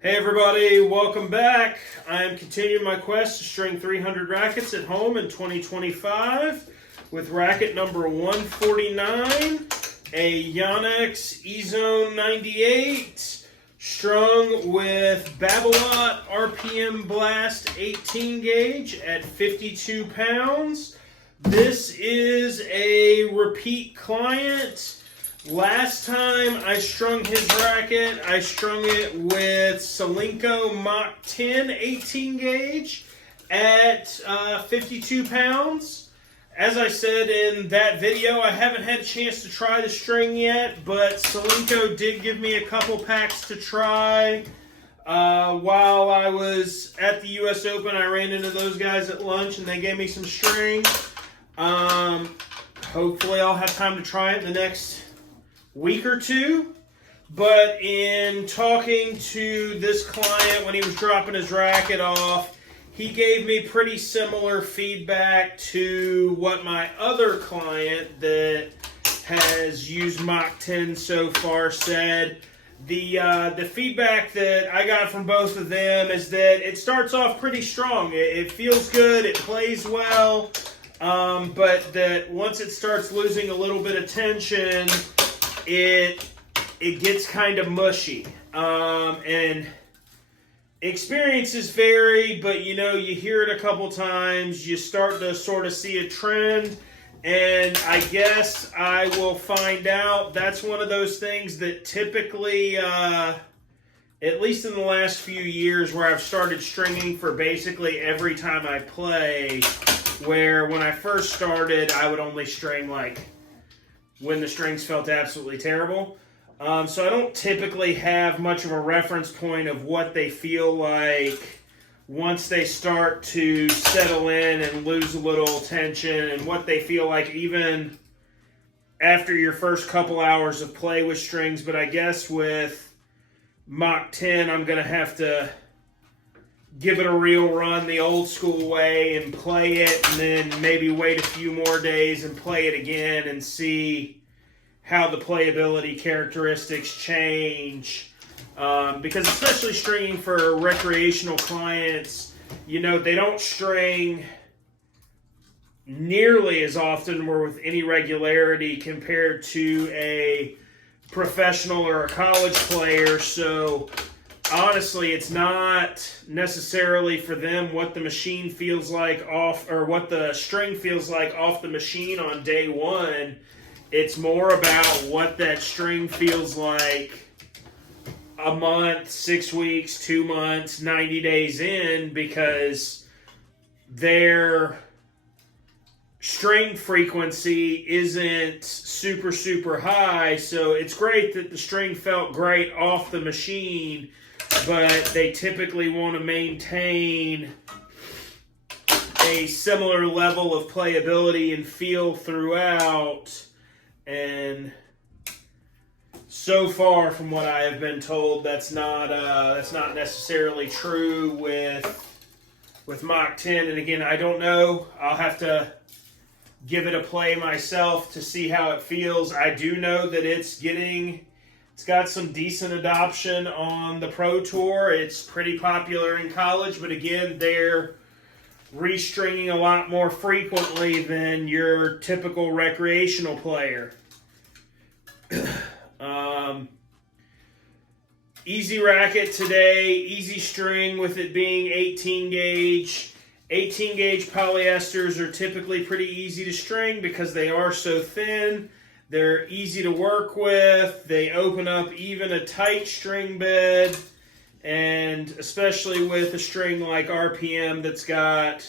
Hey everybody, welcome back. I am continuing my quest to string 300 rackets at home in 2025 with racket number 149, a Yonex Ezone 98, strung with Babolat RPM Blast 18 gauge at 52 pounds. This is a repeat client. Last time I strung his racket, I strung it with Solinco Mach 10 18 gauge at 52 pounds. As I said in that video, I haven't had a chance to try the string yet, but Solinco did give me a couple packs to try. While I was at the US Open, I ran into those guys at lunch and they gave me some string. Hopefully I'll have time to try it in the next week or two, but in talking to this client when he was dropping his racket off, he gave me pretty similar feedback to what my other client that has used Mach 10 so far said. The feedback that I got from both of them is that it starts off pretty strong. It feels good, it plays well, but that once it starts losing a little bit of tension, it gets kind of mushy, and experiences vary, but you know, you hear it a couple times, you start to sort of see a trend, and I guess I will find out. That's one of those things that typically, at least in the last few years, where I've started stringing for basically every time I play, where when I first started, I would only string like when the strings felt absolutely terrible. So I don't typically have much of a reference point of what they feel like once they start to settle in and lose a little tension, and what they feel like even after your first couple hours of play with strings. But I guess with Mach 10, I'm going to have to give it a real run the old school way and play it, and then maybe wait a few more days and play it again and see how the playability characteristics change. Because especially stringing for recreational clients, you know, they don't string nearly as often or with any regularity compared to a professional or a college player. So honestly, it's not necessarily for them what the machine feels like off, or what the string feels like off the machine on day one. It's more about what that string feels like a month, 6 weeks, 2 months, 90 days in, because their string frequency isn't super high. So it's great that the string felt great off the machine, but they typically want to maintain a similar level of playability and feel throughout. And so far, from what I have been told, that's not necessarily true with Mach 10. And again, I don't know. I'll have to give it a play myself to see how it feels. I do know that it's got some decent adoption on the Pro Tour. It's pretty popular in college, but again, they're restringing a lot more frequently than your typical recreational player. Easy racket today, easy string with it being 18 gauge. 18 gauge polyesters are typically pretty easy to string because they are so thin. They're easy to work with. They open up even a tight string bed, and especially with a string like RPM that's got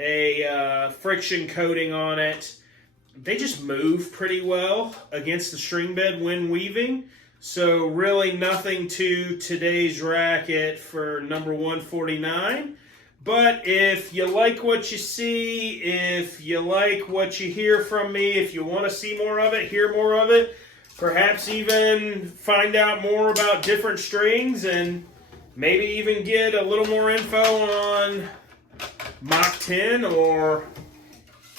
a friction coating on it, they just move pretty well against the string bed when weaving. So really nothing to today's racket for number 149. But if you like what you see, if you like what you hear from me, if you want to see more of it, hear more of it, perhaps even find out more about different strings, and maybe even get a little more info on Mach 10 or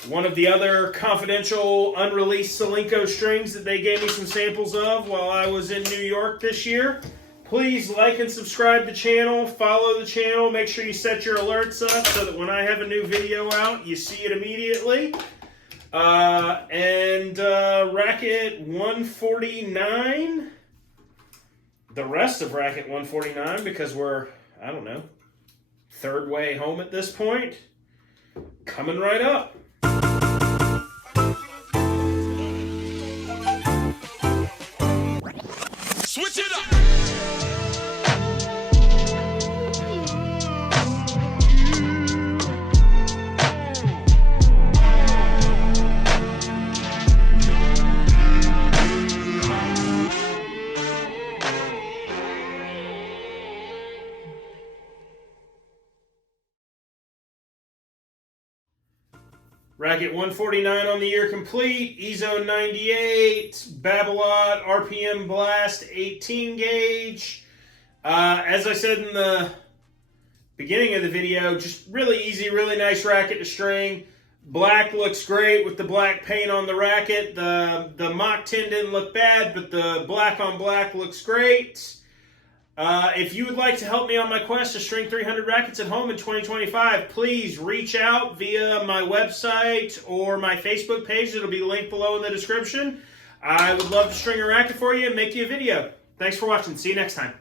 one of the other confidential unreleased Solinco strings that they gave me some samples of while I was in New York this year, Please like and subscribe to the channel, follow the channel, make sure you set your alerts up so that when I have a new video out, you see it immediately. Racket 149, the rest of Racket 149, because we're, I don't know, third way home at this point, coming right up. Switch it up! Racket 149 on the year complete, Ezone 98, Babolat RPM Blast 18 gauge. As I said in the beginning of the video, just really easy, really nice racket to string. Black looks great with the black paint on the racket. The Mach 10 didn't look bad, but the black on black looks great. If you would like to help me on my quest to string 300 rackets at home in 2025, please reach out via my website or my Facebook page. It'll be linked below in the description. I would love to string a racket for you and make you a video. Thanks for watching. See you next time.